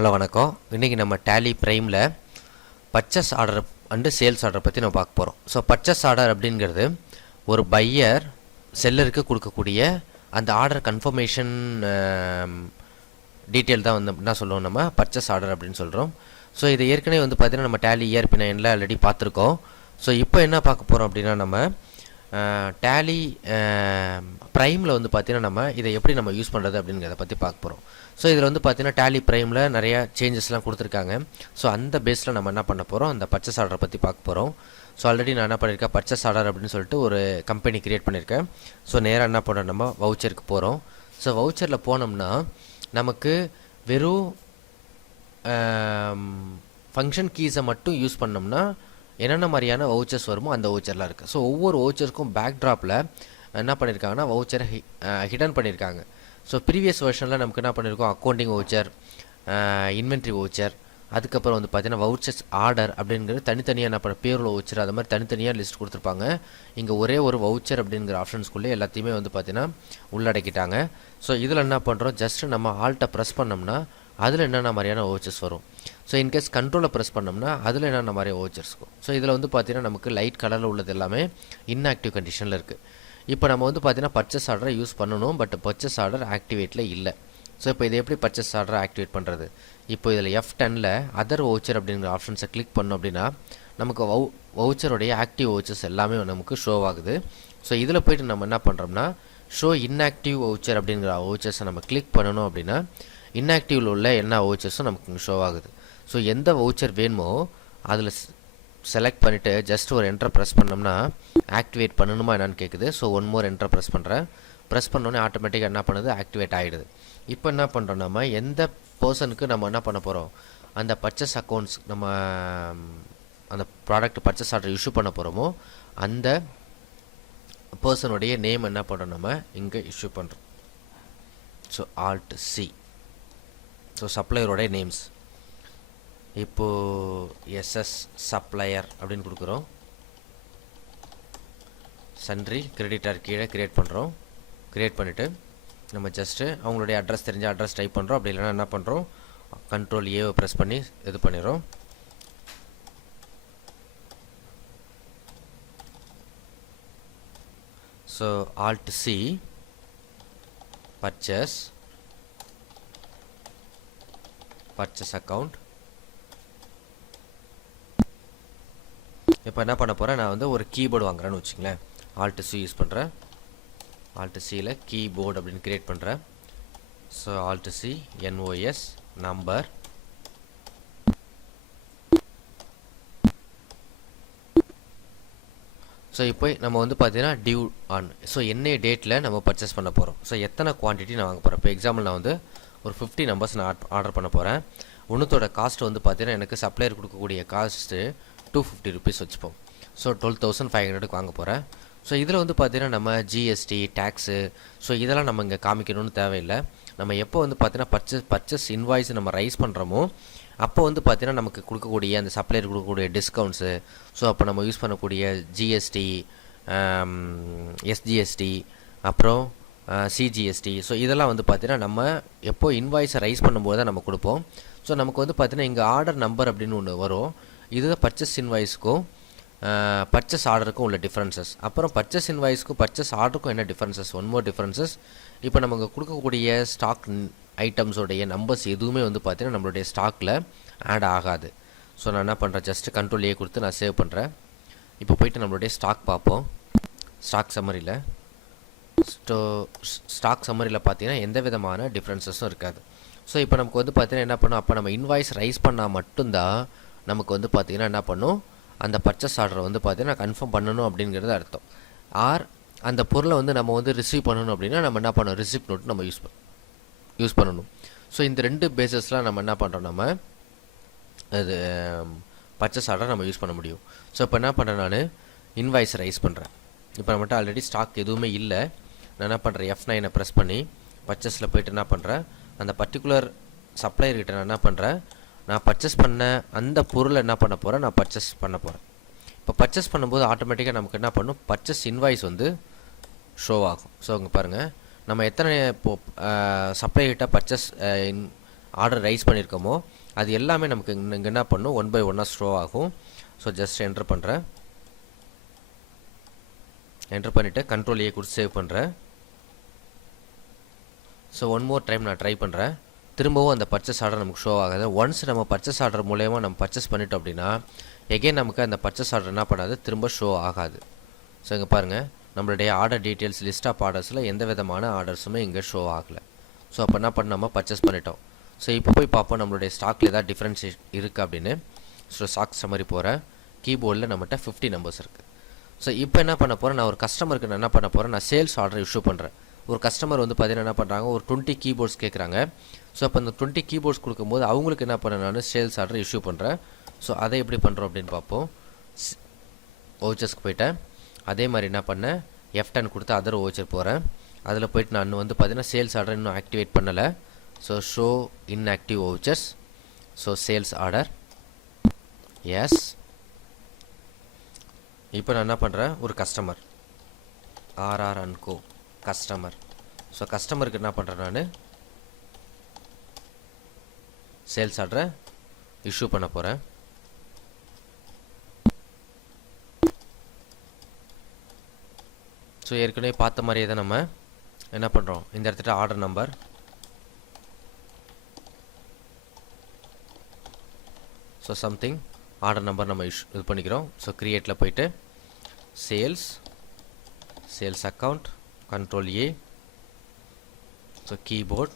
Hello வணக்கம். இன்றைக்கி நம்ம டேலி ப்ரைமில் purchase order and sales order பற்றி நம்ம பார்க்க போகிறோம். ஸோ பர்ச்சேஸ் ஆர்டர் அப்படிங்கிறது ஒரு பையர் செல்லருக்கு கொடுக்கக்கூடிய அந்த ஆர்டர் கன்ஃபர்மேஷன் டீட்டெயில் தான் வந்து என்ன சொல்லுவோம், நம்ம பர்ச்சேஸ் ஆர்டர் அப்படின்னு சொல்கிறோம். ஸோ இதை ஏற்கனவே வந்து பார்த்திங்கன்னா நம்ம டேலி ERP 9 ஆல்ரெடி பார்த்துருக்கோம். ஸோ இப்போ என்ன பார்க்க போகிறோம் அப்படின்னா, நம்ம டேலி ப்ரைமில் வந்து பார்த்திங்கன்னா நம்ம இதை எப்படி நம்ம யூஸ் பண்ணுறது அப்படிங்கிறத பற்றி பார்க்க போகிறோம். ஸோ இதில் வந்து பார்த்திங்கன்னா டேலி ப்ரைமில் நிறையா சேஞ்சஸ்லாம் கொடுத்துருக்காங்க. ஸோ அந்த பேஸில் நம்ம என்ன பண்ண போகிறோம், அந்த பர்ச்சேஸ் ஆர்டரை பற்றி பார்க்க போகிறோம். ஸோ ஆல்ரெடி நான் என்ன பண்ணியிருக்கேன், பர்ச்சேஸ் ஆர்டர் அப்படின்னு சொல்லிட்டு ஒரு கம்பெனி க்ரியேட் பண்ணியிருக்கேன். ஸோ நேராக என்ன பண்ணுறோம், நம்ம வவுச்சருக்கு போகிறோம். ஸோ வவுச்சரில் போனோம்னா நமக்கு வெறும் ஃபங்க்ஷன் கீஸை மட்டும் யூஸ் பண்ணோம்னா என்னென்ன மாதிரியான வவுச்சர்ஸ் வருமோ அந்த வவுச்சர்லாம் இருக்குது. ஸோ ஒவ்வொரு வவுச்சருக்கும் பேக்ட்ராப்பில் என்ன பண்ணியிருக்காங்கன்னா வவுச்சரை ஹிடன் பண்ணியிருக்காங்க. ஸோ ப்ரீவியஸ் வெர்ஷனில் நமக்கு என்ன பண்ணியிருக்கோம், அக்கௌண்டிங் வவுச்சர், இன்வென்ட்ரி வவுச்சர், அதுக்கப்புறம் வந்து பார்த்தீங்கன்னா வவுச்சர்ஸ் ஆர்டர் அப்படிங்கிறது தனித்தனியாக என்ன பண்ண பேரோட வவுச்சர் அது மாதிரி தனித்தனியாக லிஸ்ட் கொடுத்துருப்பாங்க. இங்கே ஒரே ஒரு வவுச்சர் அப்படிங்கிற ஆப்ஷன்ஸ்குள்ளே எல்லாத்தையுமே வந்து பார்த்தீங்கன்னா உள்ளடக்கிட்டாங்க. ஸோ இதில் என்ன பண்ணுறோம், ஜஸ்ட்டு நம்ம ஆல்ட்டை ப்ரெஸ் பண்ணோம்னா அதில் என்னென்ன மாதிரியான வவுச்சர்ஸ் வரும். ஸோ இன்கேஸ் கண்ட்ரோலை ப்ரெஸ் பண்ணோம்னா அதில் என்னென்ன மாதிரி வவுச்சர்ஸ் இருக்கும். ஸோ இதில் வந்து பார்த்தீங்கன்னா நமக்கு லைட் கலரில் உள்ளது எல்லாமே இன்ஆக்டிவ் கண்டிஷனில் இருக்குது. இப்போ நம்ம வந்து பார்த்தீங்கன்னா பர்ச்சேஸ் ஆர்டரை யூஸ் பண்ணணும், பட் பர்ச்சேஸ் ஆர்டர் ஆக்டிவேட்டில் இல்லை. ஸோ இப்போ இதை எப்படி பர்ச்சேஸ் ஆர்டரை ஆக்டிவேட் பண்ணுறது, இப்போ இதில் F10ல் அதர் வவுச்சர் அப்படிங்கிற ஆப்ஷன்ஸை கிளிக் பண்ணோம் அப்படின்னா நமக்கு வவுச்சருடைய ஆக்டிவ் வவுச்சர்ஸ் எல்லாமே நமக்கு ஷோ ஆகுது. ஸோ இதில் போய்ட்டு நம்ம என்ன பண்ணுறோம்னா ஷோ இன்ஆக்டிவ் வவுச்சர் அப்படிங்கிற வவுச்சர்ஸை நம்ம கிளிக் பண்ணணும் அப்படின்னா இன்ஆக்டிவில் உள்ள என்ன வவுச்சர்ஸும் நமக்கு இங்கே ஷோ ஆகுது. ஸோ எந்த வவுச்சர் வேணுமோ அதில் செலக்ட் பண்ணிவிட்டு ஜஸ்ட் ஒரு என்டர் ப்ரெஸ் பண்ணோம்னா ஆக்டிவேட் பண்ணணுமா என்னன்னு கேட்குது. So one more enter press பண்ணுறேன். ப்ரெஸ் பண்ணோன்னே ஆட்டோமேட்டிக்காக என்ன பண்ணுது, ஆக்டிவேட் ஆகிடுது. இப்போ என்ன பண்ணுறோம், நம்ம எந்த பர்சனுக்கு நம்ம என்ன பண்ண போகிறோம், அந்த பர்ச்சேஸ் அக்கௌண்ட்ஸ் நம்ம அந்த ப்ராடக்ட் பர்ச்சேஸ் ஆர்டர் இஷ்யூ பண்ண போகிறோமோ அந்த பர்சனுடைய நேம் என்ன பண்ணுறோம், நம்ம இங்கே இஷ்யூ பண்ணுறோம். So Alt C. ஸோ சப்ளையரோடைய நேம்ஸ் இப்போது SS சப்ளையர் அப்படின்னு கொடுக்குறோம். சன்ட்ரி கிரெடிட்டார் கீழே க்ரியேட் பண்ணுறோம். க்ரியேட் பண்ணிவிட்டு நம்ம ஜஸ்ட்டு அவங்களுடைய அட்ரஸ் தெரிஞ்ச அட்ரஸ் டைப் பண்ணுறோம். அப்படி இல்லைனா என்ன பண்ணுறோம், Ctrl A ப்ரெஸ் பண்ணி இது பண்ணிடுறோம். So Alt C purchase account. இப்போ என்ன பண்ண போகிறேன், நான் வந்து ஒரு கீபோர்டு வாங்குறேன்னு வச்சுங்களேன். Alt C யூஸ் பண்ணுறேன். Alt Cயில் கீபோர்டு அப்படின்னு க்ரியேட் பண்ணுறேன். So Alt C NOS number. So இப்போ நம்ம வந்து பார்த்தீங்கன்னா டியூ ஆன். ஸோ என்ன டேட்டில் நம்ம பர்ச்சேஸ் பண்ண போகிறோம், ஸோ எத்தனை குவான்டிட்டி நான் வாங்க போகிறேன். இப்போ எக்ஸாம்பிள் நான் வந்து ஒரு 50 நம்பர்ஸ் நான் ஆர்டர் பண்ண போகிறேன். ஒன்றுத்தோட காஸ்ட் வந்து பார்த்தீங்கன்னா எனக்கு சப்ளையர் கொடுக்கக்கூடிய காஸ்ட்டு 250 ருபீஸ் வச்சுப்போம். ஸோ 12,500க்கு வாங்க போகிறேன். ஸோ இதில் வந்து பார்த்தீங்கன்னா நம்ம GST டேக்ஸு ஸோ இதெல்லாம் நம்ம இங்கே காமிக்கணும்னு தேவையில்லை. நம்ம எப்போ வந்து பார்த்தீங்கன்னா பர்ச்சேஸ் இன்வாய்ஸ் நம்ம ரைஸ் பண்ணுறோமோ அப்போ வந்து பார்த்தீங்கன்னா நமக்கு கொடுக்கக்கூடிய அந்த சப்ளையர் கொடுக்கக்கூடிய டிஸ்கவுண்ட்ஸு, ஸோ அப்போ நம்ம யூஸ் பண்ணக்கூடிய GST, SGST, அப்புறம் CGST, ஸோ இதெல்லாம் வந்து பார்த்தீங்கன்னா நம்ம எப்போ இன்வாய்ஸை ரைஸ் பண்ணும்போது தான் நம்ம கொடுப்போம். ஸோ நமக்கு வந்து பார்த்தீங்கன்னா இங்கே ஆர்டர் நம்பர் அப்படின்னு ஒன்று வரும். இதுதான் பர்ச்சேஸ் இன்வாய்ஸ்க்கும் பர்ச்சேஸ் ஆர்டருக்கும் உள்ள டிஃப்ரென்சஸ். அப்புறம் பர்ச்சேஸ் இன்வாய்ஸ்க்கும் பர்ச்சேஸ் ஆர்டருக்கும் என்ன டிஃப்ரென்சஸ், ஒன் மோர் டிஃப்ரென்சஸ். இப்போ நமக்கு கொடுக்கக்கூடிய ஸ்டாக் ஐட்டம்ஸோடைய நம்பர்ஸ் எதுவுமே வந்து பார்த்தீங்கன்னா நம்மளுடைய ஸ்டாக்கில் ஆட் ஆகாது. ஸோ நான் என்ன பண்ணுறேன், ஜஸ்ட்டு Ctrl A கொடுத்து நான் சேவ் பண்ணுறேன். இப்போ போய்ட்டு நம்மளுடைய ஸ்டாக் பார்ப்போம். ஸ்டாக் சம்மரியில் ஸ்டாக் சம்மரியில் பார்த்தீங்கன்னா எந்த விதமான டிஃப்ரென்சஸும் இருக்காது. ஸோ இப்போ நமக்கு வந்து பார்த்தீங்கன்னா என்ன பண்ணும், அப்போ நம்ம இன்வாய்ஸ் ரைஸ் பண்ணால் மட்டும்தான் நமக்கு வந்து பார்த்திங்கன்னா என்ன பண்ணும், அந்த பர்ச்சேஸ் ஆர்டரை வந்து பார்த்திங்கன்னா கன்ஃபார்ம் பண்ணணும் அப்படிங்கிறது அர்த்தம். ஆர் அந்த பொருளை வந்து நம்ம வந்து ரிசீவ் பண்ணணும் அப்படின்னா நம்ம என்ன பண்ணணும், ரிசிப்ட் நோட் நம்ம யூஸ் பண்ணணும். ஸோ இந்த ரெண்டு பேஸஸ்லாம் நம்ம என்ன பண்ணுறோம், நம்ம அது பர்ச்சேஸ் ஆர்டர் நம்ம யூஸ் பண்ண முடியும். ஸோ இப்போ என்ன பண்ணுறேன், நான் இன்வாய்ஸ் ரைஸ் பண்ணுறேன். இப்போ நம்மகிட்ட ஆல்ரெடி ஸ்டாக் எதுவுமே இல்லை. நான் என்ன பண்ணுறேன், F9 ப்ரெஸ் பண்ணி பர்ச்சேஸில் போய்ட்டு என்ன பண்ணுறேன், அந்த பர்டிகுலர் சப்ளையர்கிட்ட நான் என்ன பண்ணுறேன், நான் பர்ச்சேஸ் பண்ண அந்த பொருளை என்ன பண்ண போகிறேன், நான் பர்ச்சேஸ் பண்ண போகிறேன். இப்போ பர்ச்சேஸ் பண்ணும்போது ஆட்டோமேட்டிக்காக நமக்கு என்ன பண்ணும், பர்ச்சேஸ் இன்வாய்ஸ் வந்து ஷோ ஆகும். ஸோ இங்கே பாருங்கள், நம்ம எத்தனை இப்போது சப்ளைகிட்ட பர்ச்சேஸ் ஆர்டர் ரைஸ் பண்ணியிருக்கோமோ அது எல்லாமே நமக்கு இங்கே என்ன பண்ணும் 1 by 1 ஷோ ஆகும். ஸோ ஜஸ்ட் என்ட்ரு பண்ணுறேன். என்ட்ரு பண்ணிவிட்டு கண்ட்ரோல் ஏ கொடுத்து சேவ் பண்ணுறேன். ஸோ ஒன் மோர் டைம் நான் ட்ரை பண்ணுறேன். திரும்பவும் அந்த பர்ச்சேஸ் ஆர்டர் நமக்கு ஷோ ஆகாது. ஒன்ஸ் நம்ம பர்ச்சேஸ் ஆர்டர் மூலயமா நம்ம பர்ச்சேஸ் பண்ணிட்டோம் அப்படின்னா எகெயின் நமக்கு அந்த பர்ச்சேஸ் ஆர்டர் என்ன பண்ணாது, திரும்ப ஷோ ஆகாது. ஸோ இங்கே பாருங்கள், நம்மளுடைய ஆர்டர் டீட்டெயில்ஸ் லிஸ்ட் ஆஃப் ஆர்டர்ஸில் எந்த விதமான ஆர்டர்ஸுமே இங்கே ஷோ ஆகலை. ஸோ அப்போ என்ன பண்ண நம்ம பர்ச்சேஸ் பண்ணிட்டோம். ஸோ இப்போ போய் பார்ப்போம் நம்மளுடைய ஸ்டாக்கில் ஏதாவது டிஃப்ரென்ஸ் இருக்குது அப்படின்னு. ஸோ ஸ்டாக் சம்மரி போகிறேன். கீபோர்டில் நம்மகிட்ட 50 நம்பர்ஸ் இருக்குது. ஸோ இப்போ என்ன பண்ண போகிறேன், நான் ஒரு கஸ்டமருக்கு நான் என்ன பண்ண போகிறேன், நான் சேல்ஸ் ஆர்டர் இஷ்யூ பண்ணுறேன். ஒரு கஸ்டமர் வந்து பார்த்தீங்கன்னா என்ன பண்ணுறாங்க, ஒரு 20 கீபோர்ட்ஸ் கேட்குறாங்க. ஸோ அப்போ அந்த 20 கீபோர்ட்ஸ் கொடுக்கும்போது அவங்களுக்கு என்ன பண்ண நான் சேல்ஸ் ஆர்டர் இஷ்யூ பண்ணுறேன். ஸோ அதை எப்படி பண்ணுறோம் அப்படின்னு பார்ப்போம். வவுச்சர்ஸ்க்கு போயிட்டேன். அதே மாதிரி என்ன பண்ணேன், F10 கொடுத்து அதர் வவுச்சர் போகிறேன். அதில் போயிட்டு நான் வந்து பார்த்தீங்கன்னா சேல்ஸ் ஆர்டர் இன்னும் ஆக்டிவேட் பண்ணலை. So show inactive vouchers. So sales order எஸ். இப்போ நான் என்ன பண்ணுறேன், ஒரு customer RR and co customer. ஸோ கஸ்டமருக்கு என்ன பண்ணுறேன், நான் சேல்ஸ் ஆர்டரை இஷ்யூ பண்ண போகிறேன். ஸோ ஏற்கனவே பார்த்த மாதிரியே தான் நம்ம என்ன பண்ணுறோம், இந்த இடத்துல order number, so something order number நம்ம இது பண்ணிக்கிறோம். ஸோ க்ரியேட்டில் போயிட்டு சேல்ஸ் அக்கௌண்ட், கண்ட்ரோல் ஏ. So keyboard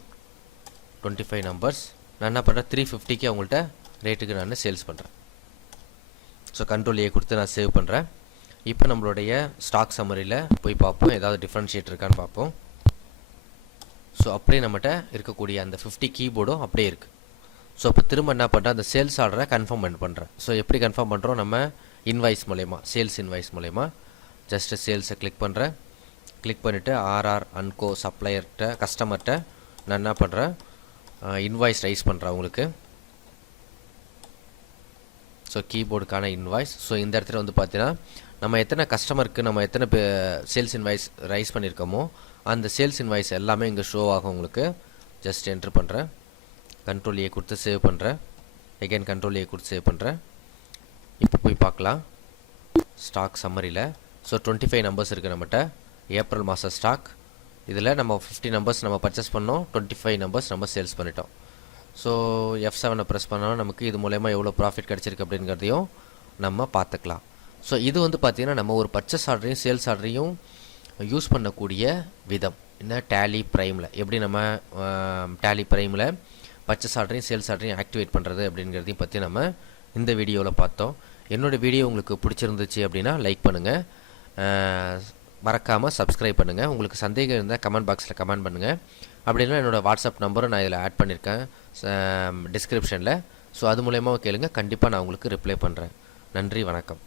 25 numbers. நான் என்ன பண்ணுறேன், 350க்கு அவங்கள்ட்ட ரேட்டுக்கு நான் சேல்ஸ் பண்ணுறேன். ஸோ கண்ட்ரோல் ஏ கொடுத்து நான் சேவ் பண்ணுறேன். இப்போ நம்மளுடைய ஸ்டாக் சம்மரியில் போய் பார்ப்போம், ஏதாவது டிஃப்ரென்ஷியேட் இருக்கான்னு பார்ப்போம். ஸோ அப்படியே நம்மகிட்ட இருக்கக்கூடிய அந்த 50 கீபோர்டும் அப்படியே இருக்குது. ஸோ இப்போ திரும்ப என்ன பண்ணுறேன், அந்த சேல்ஸ் ஆர்டரை கன்ஃபார்ம் பண்ணுறேன். ஸோ எப்படி கன்ஃபார்ம் பண்ணுறோம், நம்ம இன்வாய்ஸ் மூலயமா, சேல்ஸ் இன்வாய்ஸ் மூலயமா ஜஸ்ட்டு சேல்ஸை கிளிக் பண்ணுறேன். கிளிக் பண்ணிவிட்டு ஆர்ஆர் அண்ட் கோ சப்ளையர்கிட்ட கஸ்டமர்கிட்ட நான் என்ன பண்ணுறேன், இன்வாய்ஸ் ரைஸ் பண்ணுறேன் அவங்களுக்கு. So கீபோர்டுக்கான invoice. ஸோ இந்த இடத்துல வந்து பார்த்தீங்கன்னா நம்ம எத்தனை கஸ்டமருக்கு நம்ம எத்தனை சேல்ஸ் இன்வாய்ஸ் ரைஸ் பண்ணியிருக்கோமோ அந்த சேல்ஸ் இன்வாய்ஸ் எல்லாமே இங்கே ஷோ ஆகும் உங்களுக்கு. ஜஸ்ட் என்ட்ரு பண்ணுறேன். கண்ட்ரோல் ஏ கொடுத்து சேவ் பண்ணுறேன். எகைன் கண்ட்ரோல் ஏ கொடுத்து சேவ் பண்ணுறேன். இப்போ போய் பார்க்கலாம் ஸ்டாக் சம்மரியில். ஸோ 25 நம்பர்ஸ் இருக்குது நம்மகிட்ட. ஏப்ரல் மாதம் ஸ்டாக். இதில் நம்ம 50 நம்பர்ஸ் நம்ம பர்ச்சேஸ் பண்ணோம், 25 நம்பர்ஸ் நம்ம சேல்ஸ் பண்ணிட்டோம். ஸோ F7 ப்ரெஸ் பண்ணாலும் நமக்கு இது மூலயமா எவ்வளோ ப்ராஃபிட் கிடச்சிருக்கு அப்படிங்கிறதையும் நம்ம பார்த்துக்கலாம். ஸோ இது வந்து பார்த்திங்கன்னா நம்ம ஒரு பர்ச்சேஸ் ஆர்டரையும் சேல்ஸ் ஆர்டரையும் யூஸ் பண்ணக்கூடிய விதம் இந்த டேலி ப்ரைமில் எப்படி நம்ம டேலி ப்ரைமில் பர்ச்சேஸ் ஆர்டரையும் சேல்ஸ் ஆர்டரையும் ஆக்டிவேட் பண்ணுறது அப்படிங்கிறதையும் பற்றி நம்ம இந்த வீடியோவில் பார்த்தோம். என்னோடய வீடியோ உங்களுக்கு பிடிச்சிருந்துச்சு அப்படின்னா லைக் பண்ணுங்கள், மறக்காமல் சப்ஸ்கிரைப் பண்ணுங்கள். உங்களுக்கு சந்தேகம் இருந்தால் கமெண்ட் பாக்ஸில் கமெண்ட் பண்ணுங்கள். அப்படின்னா என்னோடய வாட்ஸ்அப் நம்பரும் நான் இதில் ஆட் பண்ணியிருக்கேன் டிஸ்கிரிப்ஷனில். ஸோ அது மூலயமா கேளுங்க, கண்டிப்பாக நான் உங்களுக்கு ரிப்ளை பண்ணுறேன். நன்றி, வணக்கம்.